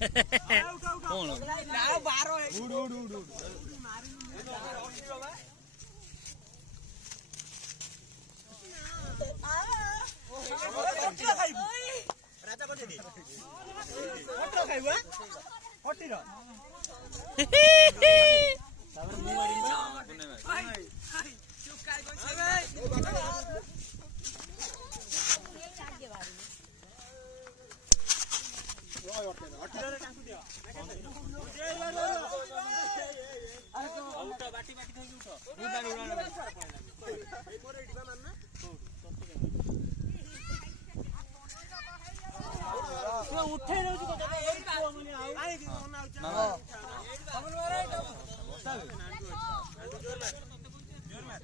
कौन लाओ 12 है उड़ उड़ उड़ उड़ राजा को दे दे फोटो खाइबा फोटी रो तापर मु मारी हाय हाय चुप काय कोन छबे बाटी बाटी थई उठो उड़ा उड़ा ए मोर एडिबा मानना तू उठे रहू को आई कोन आउ जोर मार जोर मार